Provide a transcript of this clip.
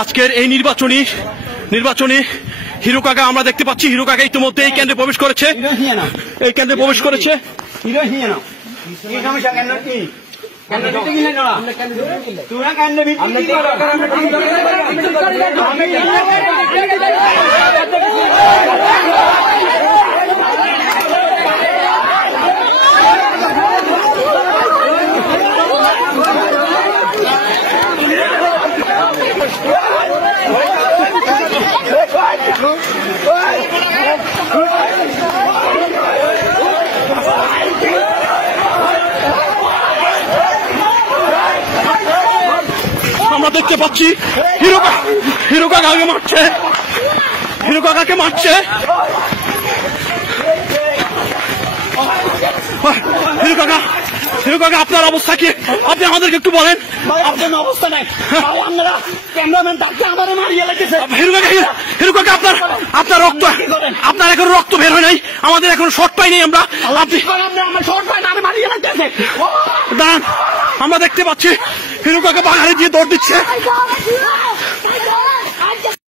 আজকের এই নির্বাচনী হিরো কাকা আমরা দেখতে পাচ্ছি। হিরো কাকা ইতিমধ্যে এই কেন্দ্রে প্রবেশ করেছে। আমরা দেখতে পাচ্ছি হিরো কাকাকে মারছে, হিরো কাকাকে মারছে। হিরো কাকা আপনার অবস্থা কি? আপনি আমাদেরকে একটু বলেন। অবস্থা নাই আপনারা ক্যামেরাম্যান ডাকতে আমারে মারিয়ে লাগতেছে। হিরো কাকা আপনার রক্ত, আপনার এখন রক্ত বের হয় নাই, আমাদের এখন শর্ট পাই নাই। আমরা দাঁড়ান, আমরা দেখতে পাচ্ছি হিরো কাকা বাগানে দিয়ে দৌড় দিচ্ছে।